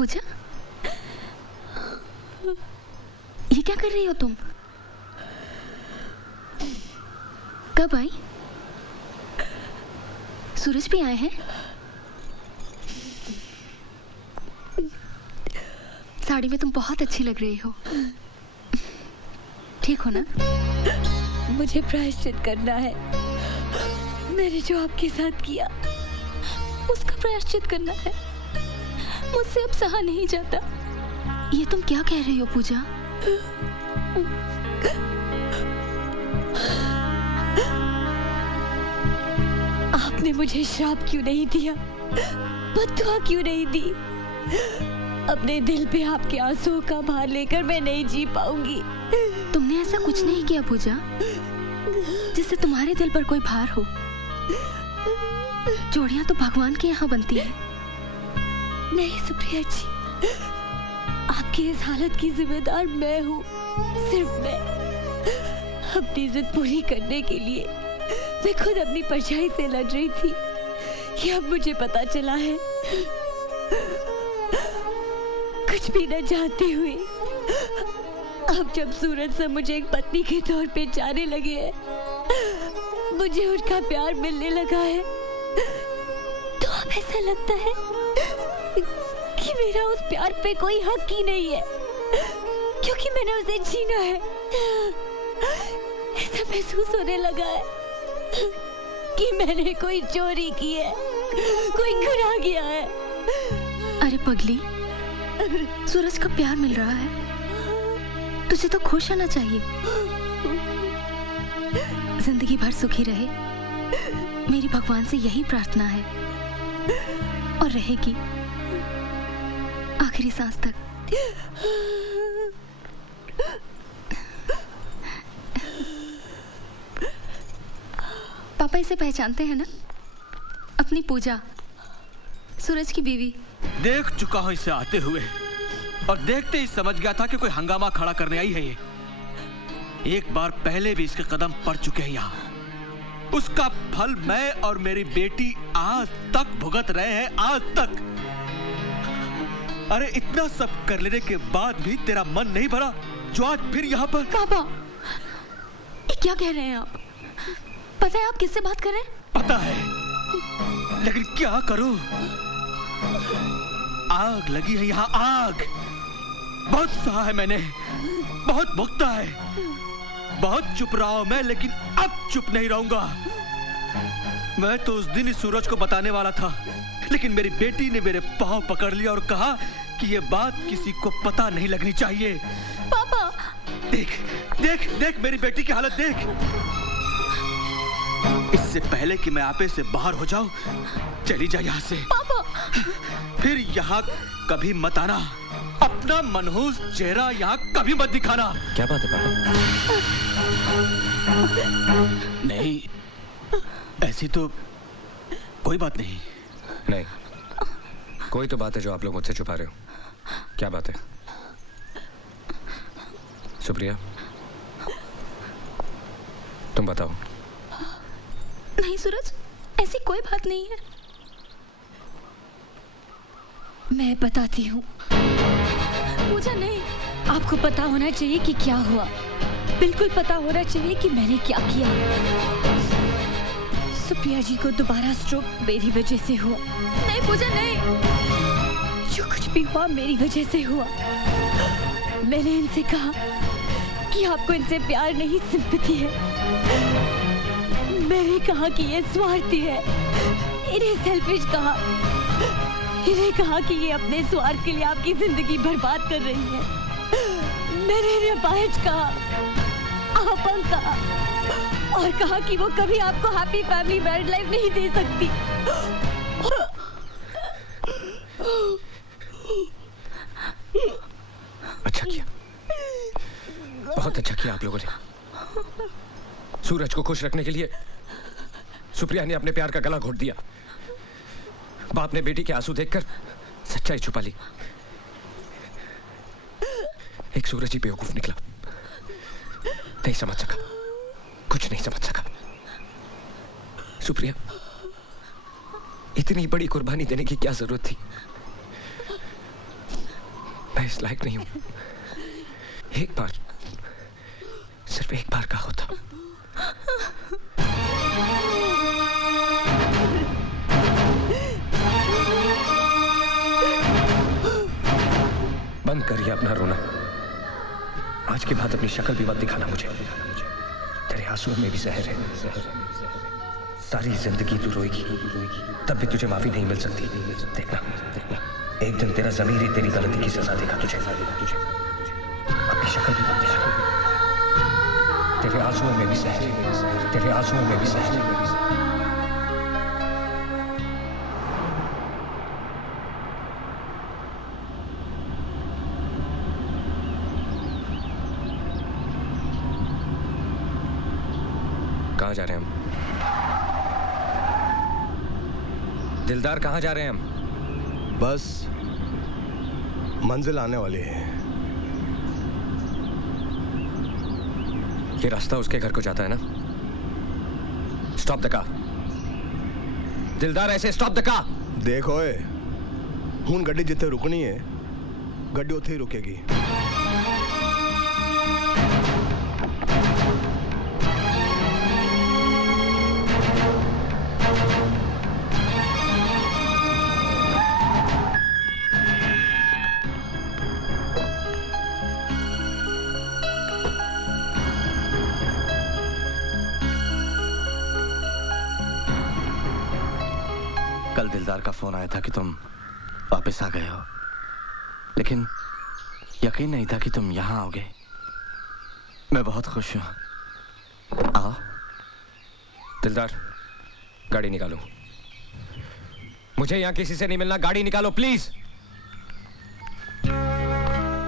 पूजा, ये क्या कर रही हो तुम? कब आई? सूरज भी आए हैं? साड़ी में तुम बहुत अच्छी लग रही हो। ठीक हो ना? मुझे प्रायश्चित करना है। मैंने जो आपके साथ किया उसका प्रायश्चित करना है। मुझसे अब सहा नहीं जाता। ये तुम क्या कह रही हो पूजा? आपने मुझे श्राप क्यों नहीं दिया, बद्दुआ क्यों नहीं दी? अपने दिल पे आपके आंसुओं का भार लेकर मैं नहीं जी पाऊंगी। तुमने ऐसा कुछ नहीं किया पूजा जिससे तुम्हारे दिल पर कोई भार हो। जोड़ियां तो भगवान के यहाँ बनती है। नहीं सुप्रिया जी, आपकी इस हालत की जिम्मेदार मैं हूँ, सिर्फ मैं। अपनी जिद पूरी करने के लिए मैं खुद अपनी परछाई से लड़ रही थी, ये अब मुझे पता चला है। कुछ भी न जानते हुए अब जब सूरज से मुझे एक पत्नी के तौर पे जाने लगे हैं, मुझे उनका प्यार मिलने लगा है, तो अब ऐसा लगता है कि मेरा उस प्यार पे कोई हक ही नहीं है, क्योंकि मैंने उसे जीना है। ऐसा महसूस होने लगा है कि मैंने कोई चोरी की है, कोई गुनाह किया है। अरे पगली, सूरज का प्यार मिल रहा है, तुझे तो खुश होना चाहिए। जिंदगी भर सुखी रहे, मेरी भगवान से यही प्रार्थना है, और रहेगी आखिरी सांस तक। पापा इसे पहचानते हैं ना? अपनी पूजा, सूरज की बीवी। देख चुका हूं इसे आते हुए, और देखते ही समझ गया था कि कोई हंगामा खड़ा करने आई है ये। एक बार पहले भी इसके कदम पड़ चुके हैं यहाँ। उसका फल मैं और मेरी बेटी आज तक भुगत रहे हैं, आज तक। अरे इतना सब कर लेने के बाद भी तेरा मन नहीं भरा जो आज फिर यहाँ पर? पापा, ये क्या कह रहे हैं आप? पता है आप किससे बात कर रहे हैं? पता है, लेकिन क्या करूं? आग लगी है यहाँ, आग। बहुत सहा है मैंने, बहुत भुगता है, बहुत चुप रहा हूं मैं, लेकिन अब चुप नहीं रहूंगा। मैं तो उस दिन इस सूरज को बताने वाला था, लेकिन मेरी बेटी ने मेरे पांव पकड़ लिया और कहा कि ये बात किसी को पता नहीं लगनी चाहिए। पापा, देख देख देख मेरी बेटी की हालत देख। इससे पहले कि मैं आपे से बाहर हो जाऊं, चली जा यहाँ से। पापा, फिर यहाँ कभी मत आना। अपना मनहूस चेहरा यहाँ कभी मत दिखाना। क्या बात है पापा? नहीं, ऐसी तो कोई बात नहीं। नहीं, कोई तो बात है जो आप लोग मुझसे छुपा रहे हो। क्या बात है? सुप्रिया, तुम बताओ। नहीं सूरज, ऐसी कोई बात नहीं है। मैं बताती हूँ। पूजा नहीं। आपको पता होना चाहिए कि क्या हुआ, बिल्कुल पता होना चाहिए कि मैंने क्या किया। सुप्रिया जी को दोबारा स्ट्रोक मेरी वजह से हुआ। नहीं पूजा नहीं। जो कुछ भी हुआ मेरी वजह से हुआ। मैंने इनसे कहा कि आपको इनसे प्यार नहीं, सिंपैथी है। मैंने कहा कि ये स्वार्थी है, इन्हें सेल्फिश कहा। इन्हें कहा कि ये अपने स्वार्थ के लिए आपकी जिंदगी बर्बाद कर रही है। मैंने इन्हें अपाहिज कहा, अपंग कहा, और कहा कि वो कभी आपको हैप्पी फैमिली मैरिड लाइफ नहीं दे सकती। अच्छा किया, बहुत अच्छा किया आप लोगों ने। सूरज को खुश रखने के लिए सुप्रिया ने अपने प्यार का गला घोट दिया। बाप ने बेटी के आंसू देखकर सच्चाई छुपा ली। एक सूरज ही बेवकूफ निकला, नहीं समझ सका, कुछ नहीं समझ सका। सुप्रिया, इतनी बड़ी कुर्बानी देने की क्या जरूरत थी? मैं इस लायक नहीं हूं। एक बार, सिर्फ एक बार का होता। बंद करिए अपना रोना। आज के बाद अपनी शक्ल भी मत दिखाना मुझे। तेरे आंसुओं में भी जहर है। सारी जिंदगी तू रोएगी, तब भी तुझे माफी नहीं मिल सकती। देखना, एक दिन तेरा ज़मीर ही तेरी गलती की सजा देगा तुझे। अपनी शक्ल भी मत दिखाना। तेरे आंसुओं में भी जहर है। तेरे आंसुओं में भी जहर है। कहाँ जा रहे हैं हम? दिलदार, कहाँ जा रहे हैं हम? बस मंजिल आने वाली है। ये रास्ता उसके घर को जाता है ना? Stop the car. दिलदार, ऐसे स्टॉप द कार। देखो हुन गड्डी जिथे रुकनी है, गड्डी उथे ही रुकेगी। कल दिलदार का फोन आया था कि तुम वापस आ गए हो, लेकिन यकीन नहीं था कि तुम यहाँ आओगे। मैं बहुत खुश हूँ। आओ। दिलदार, गाड़ी निकालो। मुझे यहाँ किसी से नहीं मिलना। गाड़ी निकालो प्लीज।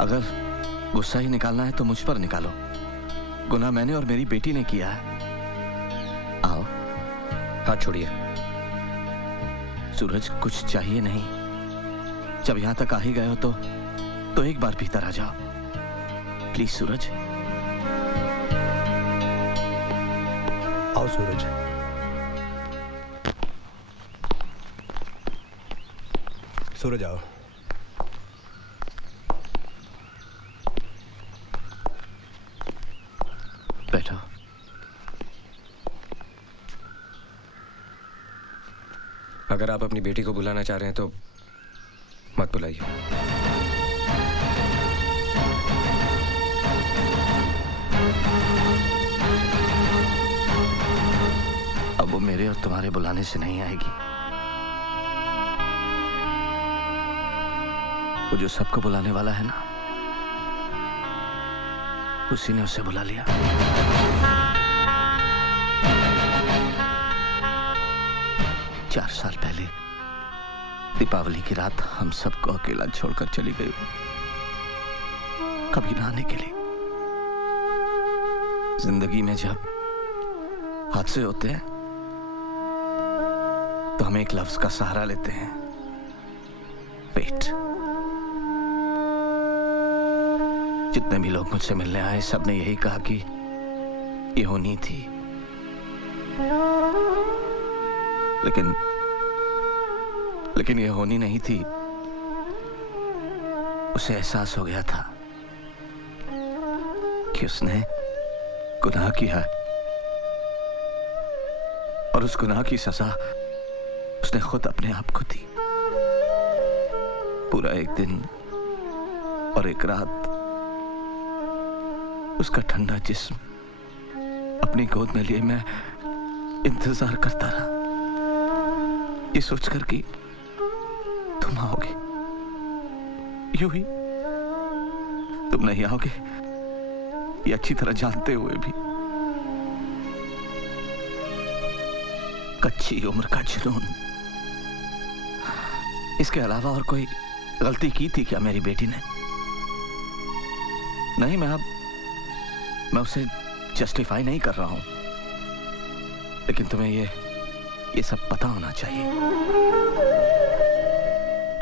अगर गुस्सा ही निकालना है तो मुझ पर निकालो। गुनाह मैंने और मेरी बेटी ने किया है। आओ। हाथ छोड़िए। सूरज, कुछ चाहिए नहीं। जब यहां तक आ ही गए हो तो एक बार भीतर आ जाओ प्लीज। सूरज, आओ सूरज। सूरज आओ। बैठो। अगर आप अपनी बेटी को बुलाना चाह रहे हैं तो मत बुलाइए। अब वो मेरे और तुम्हारे बुलाने से नहीं आएगी। वो जो सबको बुलाने वाला है ना, उसी ने उसे बुला लिया। चार साल पहले दीपावली की रात हम सबको अकेला छोड़कर चली गई, कभी ना आने के लिए। जिंदगी में जब हादसे होते हैं तो हम एक लफ्ज का सहारा लेते हैं, वेट। जितने भी लोग मुझसे मिलने आए, सबने यही कहा कि ये होनी थी, लेकिन ये होनी नहीं थी। उसे एहसास हो गया था कि उसने गुनाह किया है और उस गुनाह की सजा उसने खुद अपने आप को दी। पूरा एक दिन और एक रात उसका ठंडा जिस्म अपनी गोद में लिए मैं इंतजार करता रहा, ये सोचकर कि तुम आओगे। यूं ही तुम नहीं आओगे, ये अच्छी तरह जानते हुए भी। कच्ची उम्र का जुनून, इसके अलावा और कोई गलती की थी क्या मेरी बेटी ने? नहीं, मैं उसे जस्टिफाई नहीं कर रहा हूं, लेकिन तुम्हें ये सब पता होना चाहिए।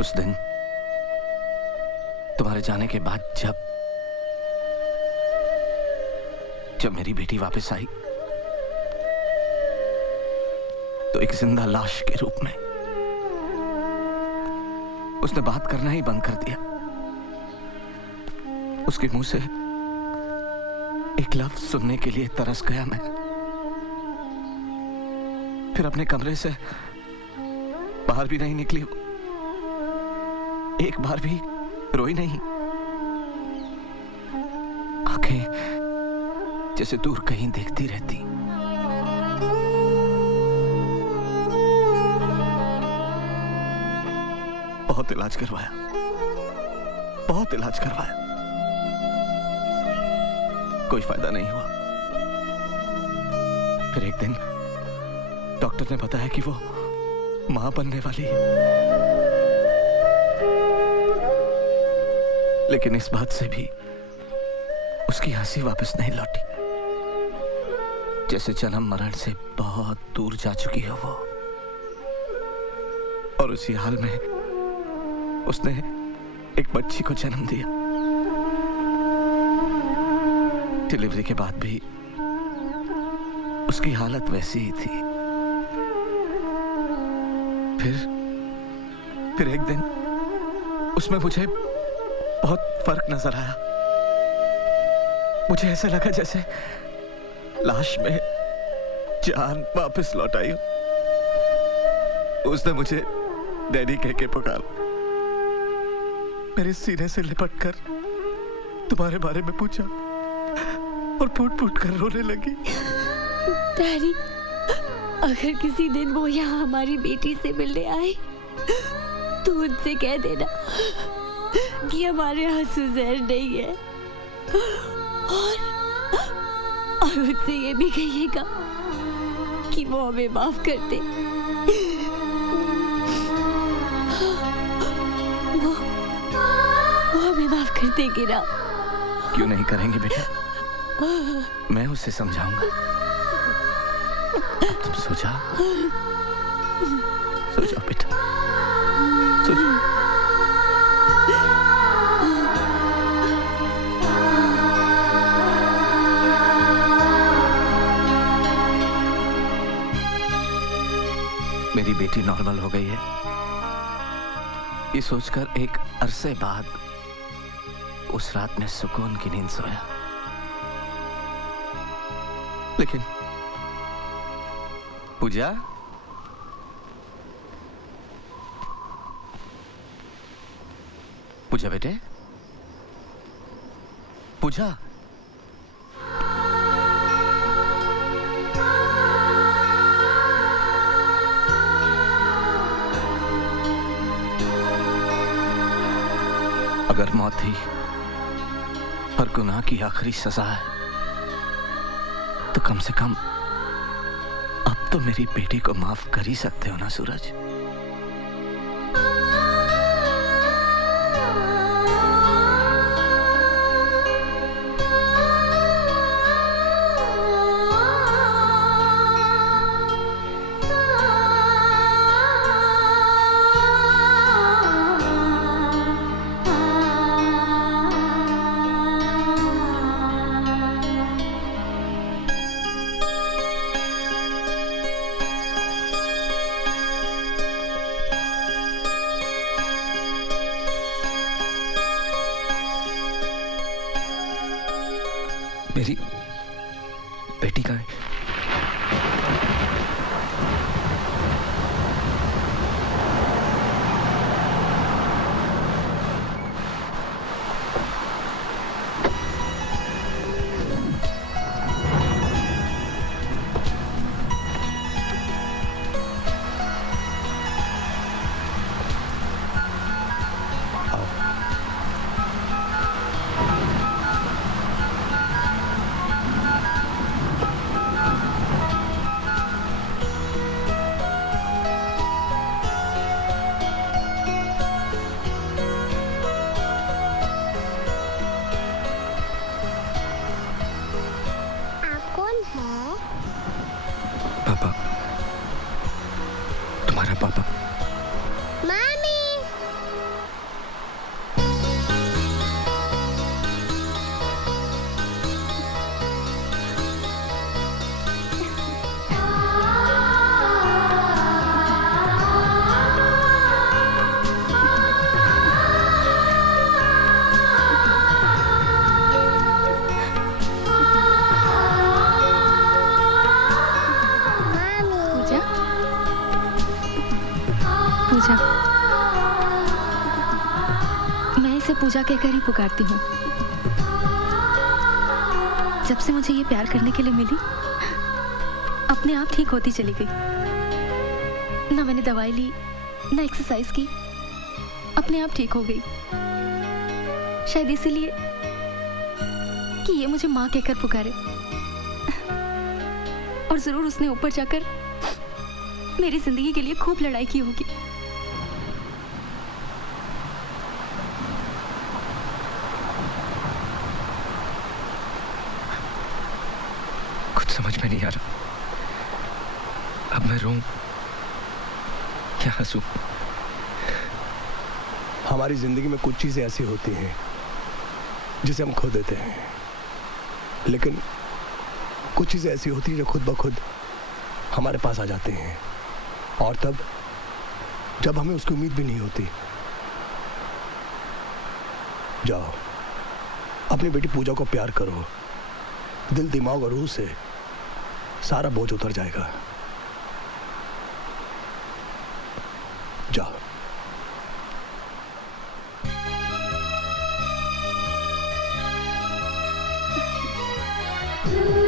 उस दिन तुम्हारे जाने के बाद जब मेरी बेटी वापस आई तो एक जिंदा लाश के रूप में उसने बात करना ही बंद कर दिया। उसके मुंह से एक लफ्ज सुनने के लिए तरस गया मैं। फिर अपने कमरे से बाहर भी नहीं निकली, एक बार भी रोई नहीं। आंखें जैसे दूर कहीं देखती रहती। बहुत इलाज करवाया, बहुत इलाज करवाया, कोई फायदा नहीं हुआ। फिर एक दिन डॉक्टर ने बताया कि वो मां बनने वाली है। लेकिन इस बात से भी उसकी हंसी वापस नहीं लौटी, जैसे जन्म मरण से बहुत दूर जा चुकी हो वो। और उसी हाल में उसने एक बच्ची को जन्म दिया। डिलीवरी के बाद भी उसकी हालत वैसी ही थी। फिर एक दिन उसमें मुझे बहुत फर्क नजर आया। मुझे ऐसा लगा जैसे लाश में जान वापस लौट आई हो। उसने मुझे डैडी कह के पुकारा, मेरे सीने से लिपट कर तुम्हारे बारे में पूछा और फूट फूट कर रोने लगी। डैडी, अगर किसी दिन वो यहाँ हमारी बेटी से मिलने आए तो उनसे कह देना कि हमारे आंसू जहर नहीं है, और उनसे ये भी कहिएगा कि वो हमें माफ कर दे। वो हमें माफ कर देंगे ना? क्यों नहीं करेंगे बेटा, मैं उसे समझाऊंगा। अब तुम सो जाओ, सो जाओ बेटा, सो जाओ। मेरी बेटी नॉर्मल हो गई है, ये सोचकर एक अरसे बाद उस रात में सुकून की नींद सोया। लेकिन पूजा, पूजा बेटे, पूजा, अगर मौत ही पर गुनाह की आखिरी सजा है तो कम से कम अब तो मेरी बेटी को माफ कर ही सकते हो ना सूरज। मेरी बेटी का है। पूजा कहकर ही पुकारती हूँ। जब से मुझे ये प्यार करने के लिए मिली, अपने आप ठीक होती चली गई। ना मैंने दवाई ली, ना एक्सरसाइज की, अपने आप ठीक हो गई। शायद इसीलिए कि ये मुझे माँ कहकर पुकारे। और जरूर उसने ऊपर जाकर मेरी जिंदगी के लिए खूब लड़ाई की होगी। कुछ समझ में नहीं आ रहा। अब मैं रोऊं क्या हंसूं? हमारी जिंदगी में कुछ चीजें ऐसी होती हैं जिसे हम खो देते हैं, लेकिन कुछ चीजें ऐसी होती हैं जो खुद ब खुद हमारे पास आ जाती हैं, और तब जब हमें उसकी उम्मीद भी नहीं होती। जाओ, अपनी बेटी पूजा को प्यार करो। दिल, दिमाग और रूह से सारा बोझ उतर जाएगा। जाओ। Thank you.